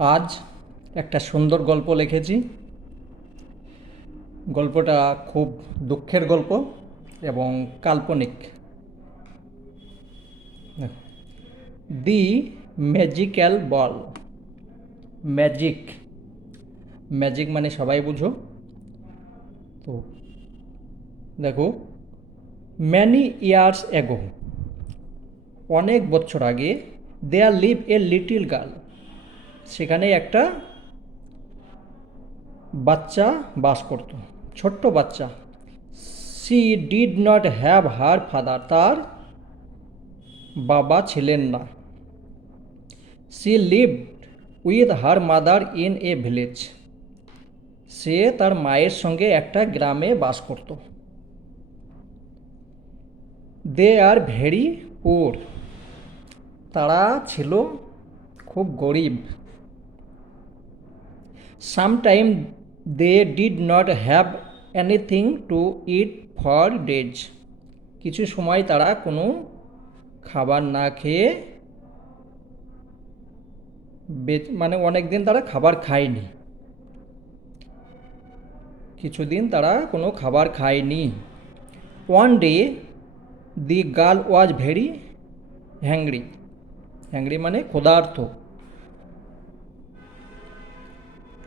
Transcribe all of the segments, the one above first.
আজ একটা সুন্দর গল্প লিখেছি। গল্পটা খুব দুঃখের গল্প এবং কাল্পনিক। দি ম্যাজিক্যাল বল। ম্যাজিক, ম্যাজিক মানে সবাই বুঝো। তো দেখো, ম্যানি ইয়ার্স এগো, অনেক বছর আগে, there live a little girl, সেখানে একটা বাচ্চা বাস করত, ছোট্ট বাচ্চা। She did not have her father, তার বাবা ছিলেন না। She lived with her mother in a village, সে তার মায়ের সঙ্গে একটা গ্রামে বাস করত। দে আর ভেরি পুর, তারা ছিল খুব গরিব। Sometime they did not have anything to eat for days, কিছু সময় তারা কোনো খাবার না খেয়ে মানে অনেক দিন তারা খাবার খায়নি, কিছুদিন তারা কোনো খাবার খায়নি। One day the girl was very hungry, hungry মানে ক্ষুধার্ত।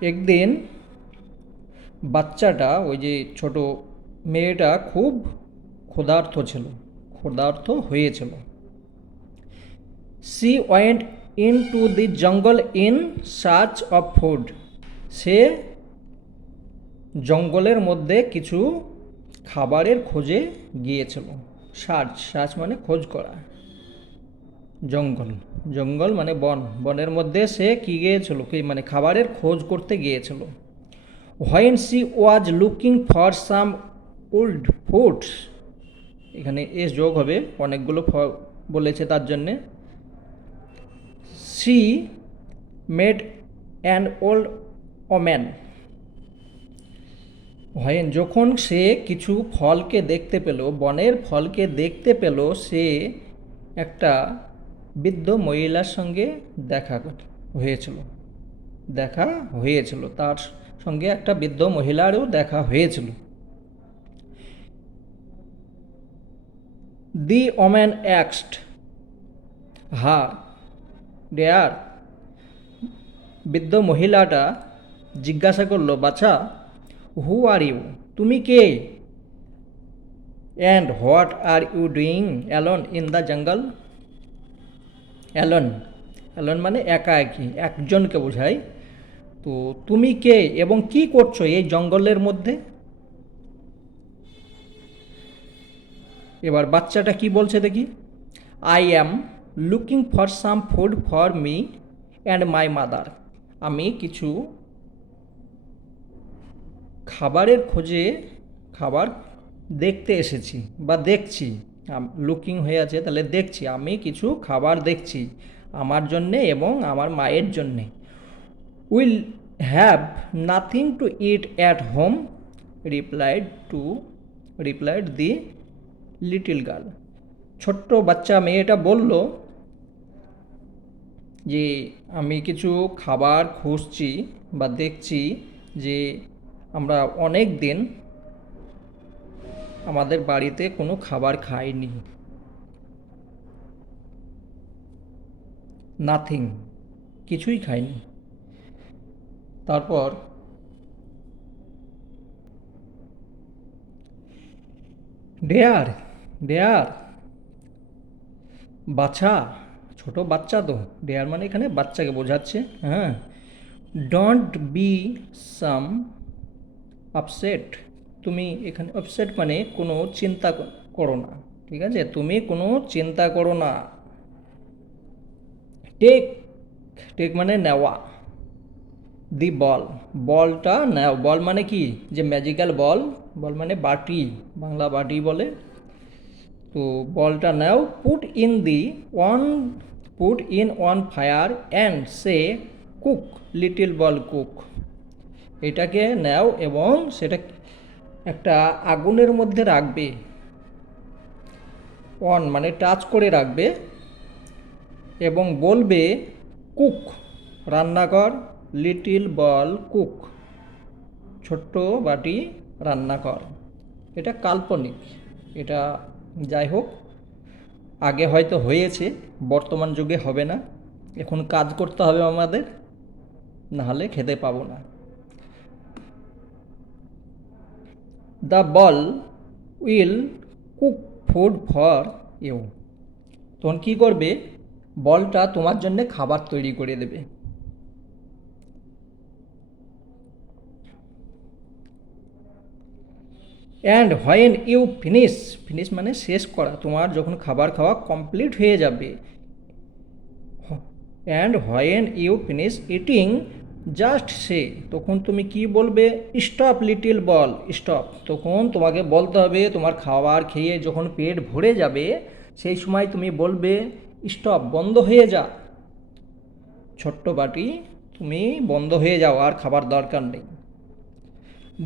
একদিন বাচ্চাটা, ওই যে ছোট মেয়েটা, খুব ক্ষুধার্ত ছিল, ক্ষুধার্ত হয়েছিল। She went in to the জঙ্গল ইন সার্চ অফ ফুড, সে জঙ্গলের মধ্যে কিছু খাবারের খোঁজে গিয়েছিল। সার্চ, সার্চ মানে খোঁজ করা। জঙ্গল, জঙ্গল মানে বন, বনের মধ্যে সে কি গিয়েছিল, কি মানে খাবারের খোঁজ করতে গিয়েছিল। When she was looking for some old foods, এখানে এস যোগ হবে, অনেকগুলো বলেছে তার জন্যে। She made an old woman, when যখন সে কিছু ফলকে দেখতে পেল, বনের ফলকে দেখতে পেল, সে একটা বৃদ্ধ মহিলার সঙ্গে দেখা হয়েছিল, তার সঙ্গে একটা বৃদ্ধ মহিলারও দেখা হয়েছিল। দি ওম্যান অ্যাক্সড হার ডেয়ার, বৃদ্ধ মহিলাটা জিজ্ঞাসা করলো, বাচ্চা, হু আর ইউ, তুমি কে, and what are you doing alone in the jungle. Alone, alone মানে একা একই, একজনকে বোঝায়। তো তুমি কে এবং কি করছো এই জঙ্গলের মধ্যে। এবার বাচ্চাটা কি বলছে দেখি। I am looking for some food for me and my mother, আমি কিছু খাবারের খোঁজে খাবার দেখতে এসেছি বা দেখছি। লুকিং হয়ে আছে, তাহলে দেখছি, আমি কিছু খাবার দেখছি আমার জন্যে এবং আমার মায়ের জন্যে। Will have nothing to it at home, replied the little girl, ছোট্ট বাচ্চা মেয়েটা বলল যে আমি কিছু খাবার খুঁজছি বা দেখছি, যে আমরা অনেক দিন আমাদের বাড়িতে কোনো খাবার খাইনি। নাথিং, কিছুই খাইনি। তারপর ডেয়ার, ডেয়ার বাছা, ছোট বাচ্চা তো, ডেয়ার মানে এখানে বাচ্চাকে বোঝাচ্ছে। হ্যাঁ, ডোন্ট বি সাম আপসেট, তুমি এখানে আপসেট মানে কোনো চিন্তা করো না, ঠিক আছে, তুমি কোনো চিন্তা করো না। টেক, টেক মানে নেওয়া। দি বল, বলটা নাও, বল মানে কি, যে ম্যাজিক্যাল বল, বল মানে বাটি, বাংলা বাটি বলে। তো বলটা নাও, put in one fire and say cook, little ball cook, এটাকে নাও এবং সেটা একটা আগুনের মধ্যে রাখবে। অন মানে টাচ করে রাখবে এবং বলবে কুক, রান্না কর, লিটিল বল কুক, ছোট্ট বাটি রান্না কর। এটা কাল্পনিক, এটা যাই হোক আগে হয়তো হয়েছে, বর্তমান যুগে হবে না। এখন কাজ করতে হবে আমাদের, নাহলে খেতে পাবো না। The ball will cook food for you. তখন কী করবে, বলটা তোমার জন্য খাবার তৈরি করে দেবে। And when you finish, finish মানে শেষ করা, তোমার যখন খাবার খাওয়া কমপ্লিট হয়ে যাবে, and when you finish eating just say, তখন তুমি কি বলবে, স্টপ লিটিল বল স্টপ। তখন তোমাকে বলতে হবে, তোমার খাবার খেয়ে যখন পেট ভরে যাবে সেই সময় তুমি বলবে স্টপ, বন্ধ হয়ে যা ছোট্ট বাটি, তুমি বন্ধ হয়ে যাও, আর খাবার দরকার নেই।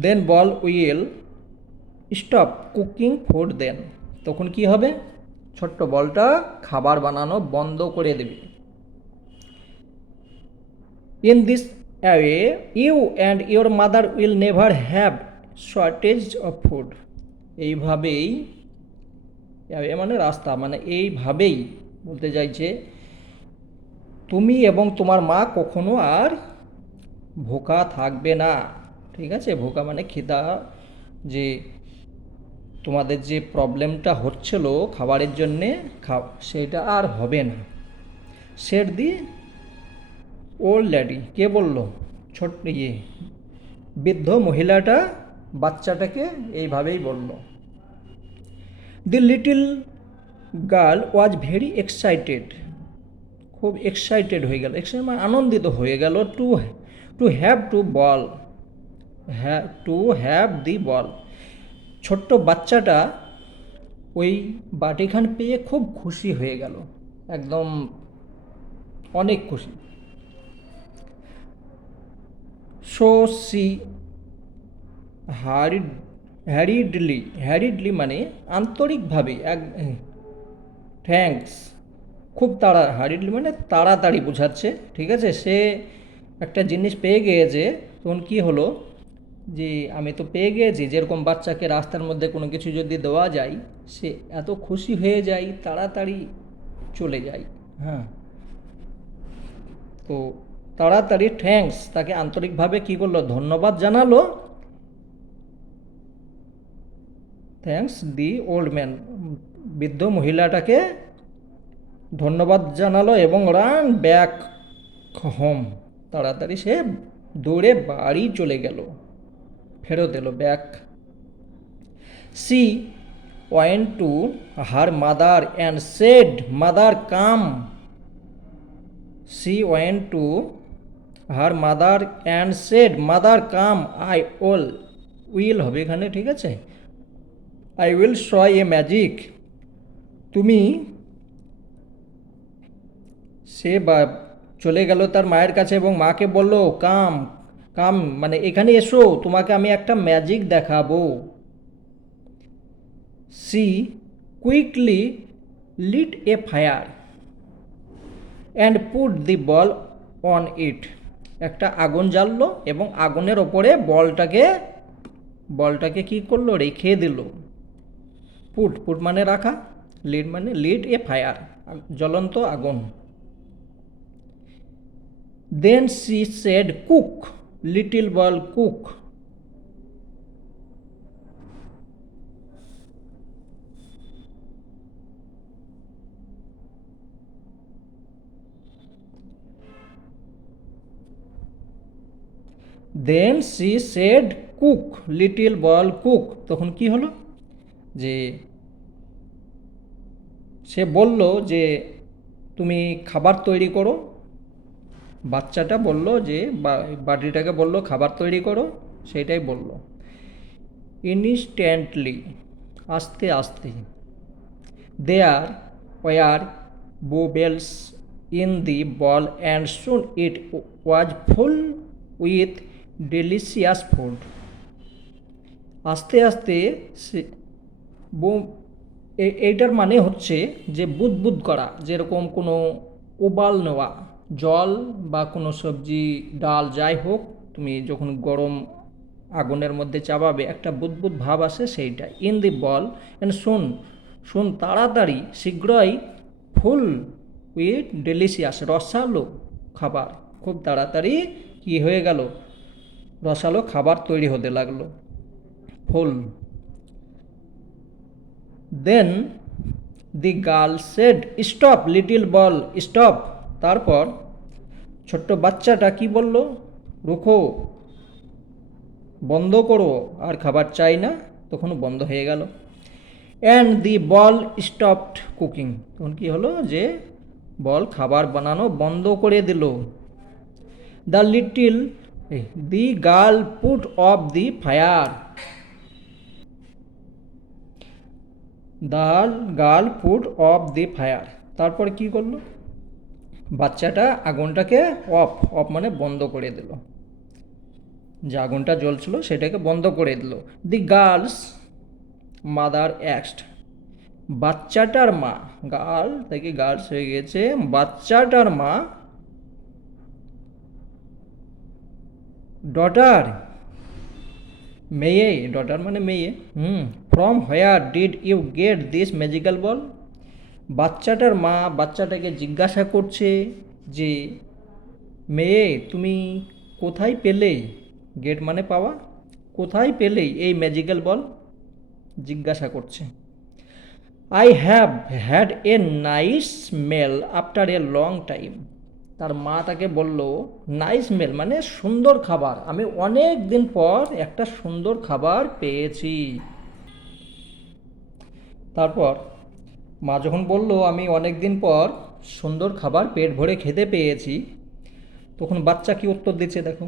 দেন বল উইল স্টপ কুকিং ফুড দেন, তখন কি হবে, ছোট্ট বলটা খাবার বানানো বন্ধ করে দেবে। In this way you and your mother will never have shortage of food. এইভাবেই, মানে রাস্তা, মানে এইভাবেই বলতে চাইছে তুমি এবং তোমার মা কখনো আর ভোকা থাকবে না। ঠিক আছে, ভোকা মানে খিদা, যে তোমাদের যে প্রবলেমটা হচ্ছিল খাবারের জন্যে, সেটা আর হবে না। সেট দি ওল্ড লেডি, কে বলল, ছোট্ট বৃদ্ধ মহিলাটা বাচ্চাটাকে এইভাবেই বলল। The little girl was very excited, খুব এক্সাইটেড হয়ে গেল, এক্সাইটেড মানে আনন্দিত হয়ে গেল, to have to ball, to have the ball. ছোট্ট বাচ্চাটা ওই বাটিখান পেয়ে খুব খুশি হয়ে গেল, একদম অনেক খুশি। সো সি হ্যারিডলি মানে আন্তরিকভাবে, থ্যাঙ্কস, খুব হ্যারিডলি মানে তাড়াতাড়ি বোঝাচ্ছে। ঠিক আছে, সে একটা জিনিস পেয়ে গিয়েছে, তখন কী হলো, যে আমি তো পেয়ে গিয়েছি, যেরকম বাচ্চাকে রাস্তার মধ্যে কোনো কিছু যদি দেওয়া যায় সে এত খুশি হয়ে যায়, তাড়াতাড়ি চলে যায়। হ্যাঁ, তো তাড়াতাড়ি থ্যাঙ্কস, তাকে আন্তরিকভাবে কী করলো, ধন্যবাদ জানালো। থ্যাঙ্কস দি ওল্ড ম্যান, বৃদ্ধ মহিলাটাকে ধন্যবাদ জানালো এবং রান ব্যাক হোম, তাড়াতাড়ি সে দৌড়ে বাড়ি চলে গেল, ফেরত এলো, back. She went to her mother and said mother come, she went to her mother and said mother come I will হবে এখানে, ঠিক আছে, I will show a magic. তুমি, সে চলে গেল তার মায়ের কাছে এবং মাকে বলল কাম, কাম মানে এখানে এসো, তোমাকে আমি একটা ম্যাজিক দেখাবো। She quickly lit a fire and put the ball on it, একটা আগুন জ্বাললো এবং আগুনের ওপরে বলটাকে কী করলো, রেখে দিল। পুট মানে রাখা, লিড মানে লিড এ ফায়ার, জ্বলন্ত আগুন। Then she said cook little ball cook, then she said cook little ball cook, তখন কি হলো, যে সে বলল যে তুমি খাবার তৈরি করো, বাচ্চাটা বলল যে বাটিটাকে বলল খাবার তৈরি করো, সেটাই বলল। ইনস্ট্যান্টলি, আস্তে আস্তে, there were bubbles in the ball and soon it was full with delicious food. আস্তে আস্তে এইটার মানে হচ্ছে যে বুদবুদ করা, যেরকম কোনো উবাল নেওয়া, জল বা কোনো সবজি ডাল যাই হোক, তুমি যখন গরম আগুনের মধ্যে চাপাবে একটা বুদবুদ ভাব আসে, সেইটা ইন দি বল অ্যান্ড শুন শুন তাড়াতাড়ি শীঘ্রই ফুল উইথ ডেলিশিয়াস রসালো খাবার, খুব তাড়াতাড়ি কি হয়ে গেল, রসালো খাবার তৈরি হতে লাগলো, full. Then the girl said stop little ball stop, তারপর ছোট্ট বাচ্চাটা কি বলল, রুখো, বন্ধ করো, আর খাবার চাই না, তখন বন্ধ হয়ে গেল। And the ball stopped cooking, তখন কি হলো যে বল খাবার বানানো বন্ধ করে দিল। The little the girl put of the fire, the girl put of the fire, তারপর কি করলো, বাচ্চাটা আগুনটাকে অফ, অফ মানে বন্ধ করে দিল, যে আগুনটা জ্বলছিল সেটাকে বন্ধ করে দিল। দি গার্লস মাদার অ্যাক্সড, বাচ্চাটার মা, গার্ল থেকে গার্লস হয়ে গেছে, বাচ্চাটার মা, ডটার মেয়ে, ডটার মানে মেয়ে, from where did you get this magical ball, বাচ্চাটার মা বাচ্চাটাকে জিজ্ঞাসা করছে যে মেয়ে তুমি কোথায় পেলে, গেট মানে পাওয়া, কোথায় পেলে এই ম্যাজিক্যাল বল, জিজ্ঞাসা করছে। I have had a nice smell after a long time, তার মা তাকে বলল নাইস স্মেল মানে সুন্দর খাবার, আমি অনেক দিন পর একটা সুন্দর খাবার পেয়েছি। তারপর মা যখন বলল আমি অনেক দিন পর সুন্দর খাবার পেট ভরে খেতে পেয়েছি, তখন বাচ্চা কি উত্তর দিচ্ছে দেখো।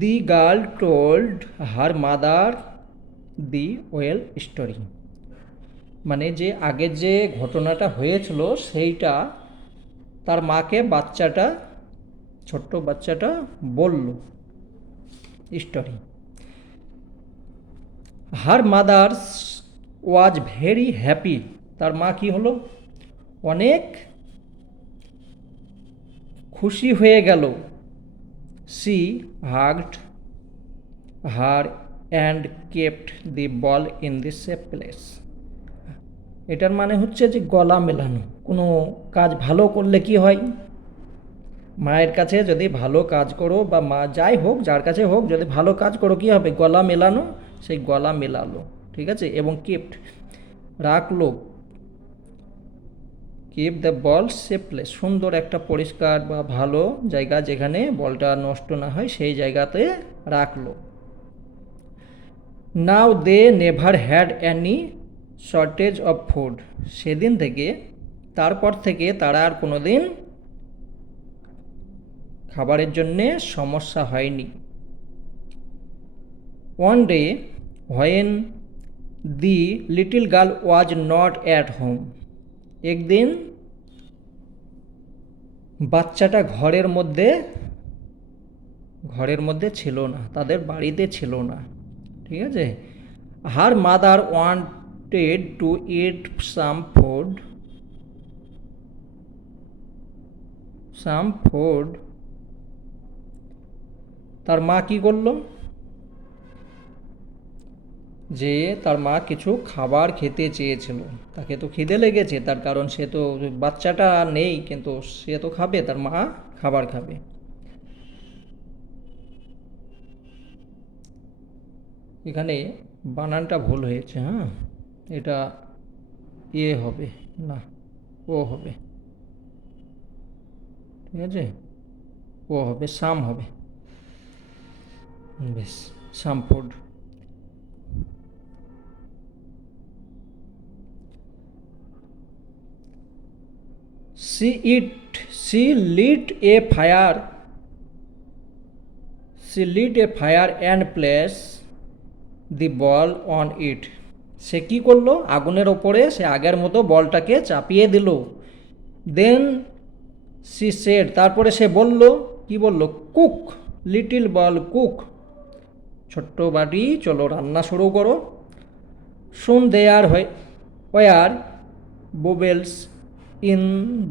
The girl told her mother the well story, মানে যে আগে যে ঘটনাটা হয়েছিল সেইটা তার মাকে বাচ্চাটা, ছোট্ট বাচ্চাটা বলল, story. Her mothers was very happy, তার মা কি হলো, অনেক খুশি হয়ে গেল। She hugged her and kept the ball in the safe place, এটার মানে হচ্ছে যে গলা মেলানো, কোনো কাজ ভালো করলে কি হয়, মায়ের কাছে যদি ভালো কাজ করো বা মা যাই হোক যার কাছে হোক যদি ভালো কাজ করো কি হবে, গলা মেলানো, সেই গলা মেলালো, ঠিক আছে, এবং কিপ্ট রাখলো, keep the ball safe place, সুন্দর একটা পরিষ্কার বা ভালো জায়গা যেখানে বলটা নষ্ট না হয় সেই জায়গাতে রাখলো। Now they never had any shortage of food, সেদিন থেকে তারপর থেকে তারা আর কোনো দিন খাবারের জন্যে সমস্যা হয়নি। One day when the little girl was not at home, একদিন বাচ্চাটা ঘরের মধ্যে ছিল না, তাদের বাড়িতে ছিল না, ঠিক আছে। Her mother wanted to it some food, তার মা কি করলো, যে তার মা কিছু খাবার খেতে চেয়েছিল, তাকে তো খিদে লেগেছে, তার কারণ সে তো, বাচ্চাটা নেই কিন্তু সে তো খাবে, তার মা খাবার খাবে। এখানে বানানটা ভুল হয়েছে, হ্যাঁ, এটা এ হবে না, ও হবে, ঠিক আছে, ও হবে, সাম হবে, বেশ, some food. She lit a fire. She lit a fire and placed the ball on it. সে কি করলো, আগুনের ওপরে সে আগের মতো বলটাকে চাপিয়ে দিল। দেন she said, তারপরে সে বলল, কি বলল, কুক লিটিল বল কুক, ছোট্ট বাটি চলো রান্না শুরু করো। Soon there were bubbles in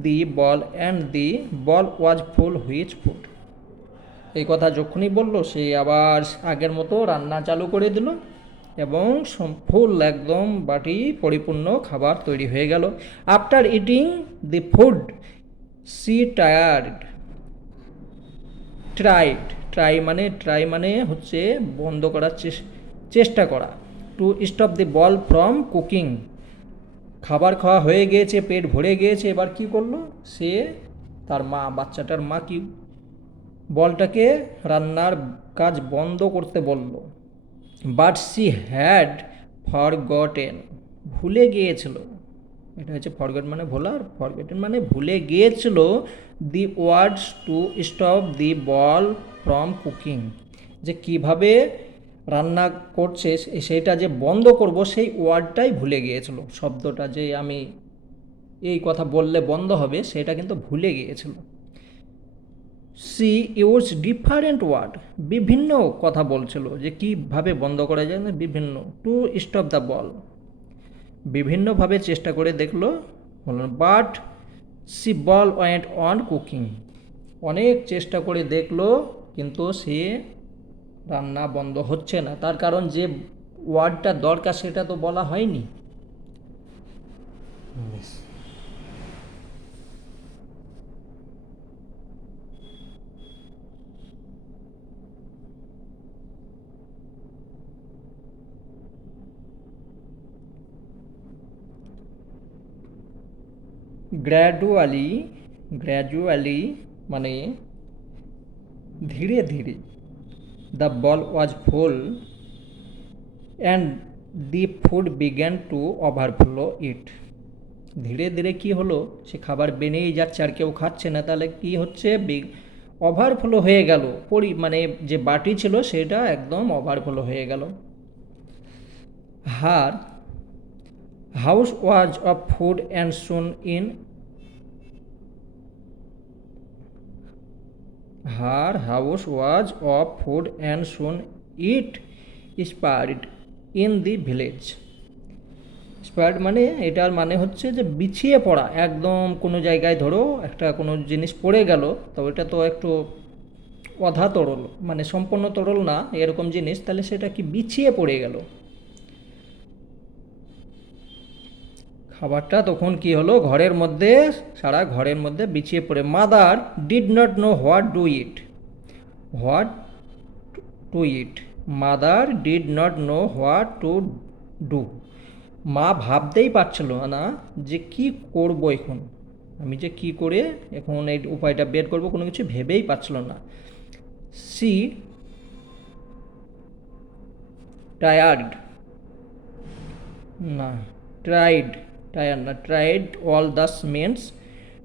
the ball and the ball was full which food. এই কথা যখনই বললো সে আবার আগের মতো রান্না চালু করে দিল এবং ফুল একদম বাটি পরিপূর্ণ খাবার তৈরি হয়ে গেল। After eating the food she try মানে হচ্ছে বন্ধ করার চেষ্টা করা। To stop the ball from cooking. খাবার খাওয়া হয়ে গিয়েছে, পেট ভরে গিয়েছে, এবার কি করলো সে, তার মা, বাচ্চাটার মা কি বলটাকে রান্নার কাজ বন্ধ করতে বলল। But she had forgotten. ভুলে গিয়েছিল, এটা হচ্ছে ফরগট মানে ভোলা, আর ফরগটেন মানে ভুলে গিয়েছিল the words to stop the ball from cooking. যে কিভাবে রান্না করছে সেইটা যে বন্ধ করব সেই ওয়ার্ডটাই ভুলে গিয়েছিল, শব্দটা যে আমি এই কথা বললে বন্ধ হবে সেটা কিন্তু ভুলে গিয়েছিল। She use different word. বিভিন্ন কথা বলছিল যে কীভাবে বন্ধ করা যায় না, বিভিন্ন। টু স্টপ দ্য বল, বিভিন্নভাবে চেষ্টা করে দেখলো, হলো but she ball went on cooking. অনেক চেষ্টা করে দেখলো কিন্তু সে রান্না বন্ধ হচ্ছে না, তার কারণ যে ওয়ার্ডটা দরকার সেটা তো বলা হয়নি। গ্র্যাজুয়ালি মানে ধীরে ধীরে। The ball was full and the food began to overflow it. ধীরে ধীরে কি হলো, সে খাবার বেড়েই যাচ্ছে আর কেউ খাচ্ছে না, তাহলে কি হচ্ছে, ওভারফ্লো হয়ে গেল, মানে যে বাটি ছিল সেটা একদম ওভারফ্লো হয়ে গেল। Her house was of food and soon in her house was of food and soon it spread in the village. Spread মানে এটার মানে হচ্ছে যে বিছিয়ে পড়া, একদম কোনো জায়গায় ধরো একটা কোনো জিনিস পড়ে গেল, তো এটা তো একটু অধা তরল, মানে সম্পূর্ণ তরল না এরকম জিনিস, তাহলে সেটা কি বিছিয়ে পড়ে গেল খাবারটা, তখন কি হলো, ঘরের মধ্যে, সারা ঘরের মধ্যে বিছিয়ে পড়ে। Mother did not know what to it. Mother did not know what to do. মা ভাবতেই পারছিল না যে কি করব এখন, আমি যে কি করে এখন এই উপায়টা বের করব, কোনো কিছু ভেবেই পারছিল না। সি টায়ার্ড না tried all this means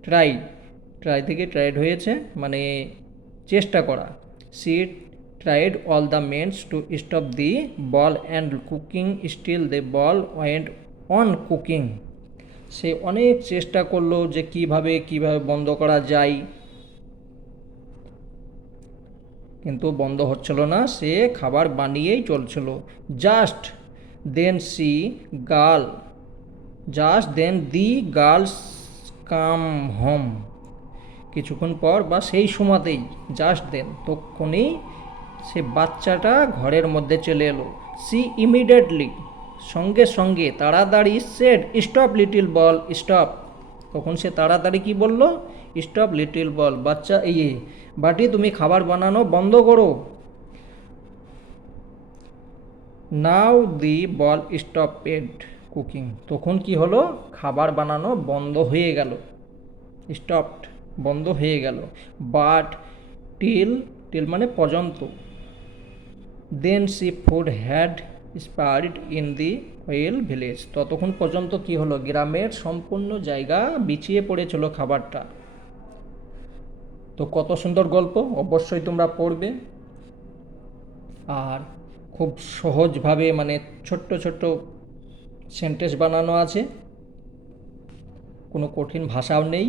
try থেকে ট্রাইড হয়েছে মানে চেষ্টা করা। She tried all the means to stop the ball and cooking still the ball went on cooking. সে অনেক চেষ্টা করলো যে কিভাবে বন্ধ করা যায়, কিন্তু বন্ধ হচ্ছিল না, সে খাবার বানিয়েই চলছিল। Just then the girls come home. কিছুক্ষণ পর বা সেই সময়তেই, জাস্ট দেন তখনই সে বাচ্চাটা ঘরের মধ্যে চলে এলো। সি ইমিডিয়েটলি, সঙ্গে সঙ্গে, তাড়াতাড়ি, shed stop little ball stop. তখন সে তাড়াতাড়ি কি বলল, স্টপ লিটিল বল, বাচ্চা বাটি তুমি খাবার বানানো বন্ধ করো। নাও দি বল স্টপেড কুকিং। তখন কি হলো, খাবার বানানো বন্ধ হয়ে গেল, স্টপড বন্ধ হয়ে গেল। বাট টিল মানে পর্যন্ত। Then she food had spread in the whole village. ততক্ষণ পর্যন্ত কি হলো, গ্রামের সম্পূর্ণ জায়গা বিছিয়ে পড়েছিল খাবারটা। তো কত সুন্দর গল্প, অবশ্যই তোমরা পড়বে। আর খুব সহজভাবে মানে ছোট্ট ছোট্ট সেন্টেন্স বানানো আছে, কোনো কঠিন ভাষাও নেই।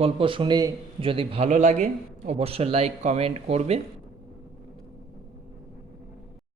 গল্প শুনে যদি ভালো লাগে অবশ্যই লাইক কমেন্ট করবে।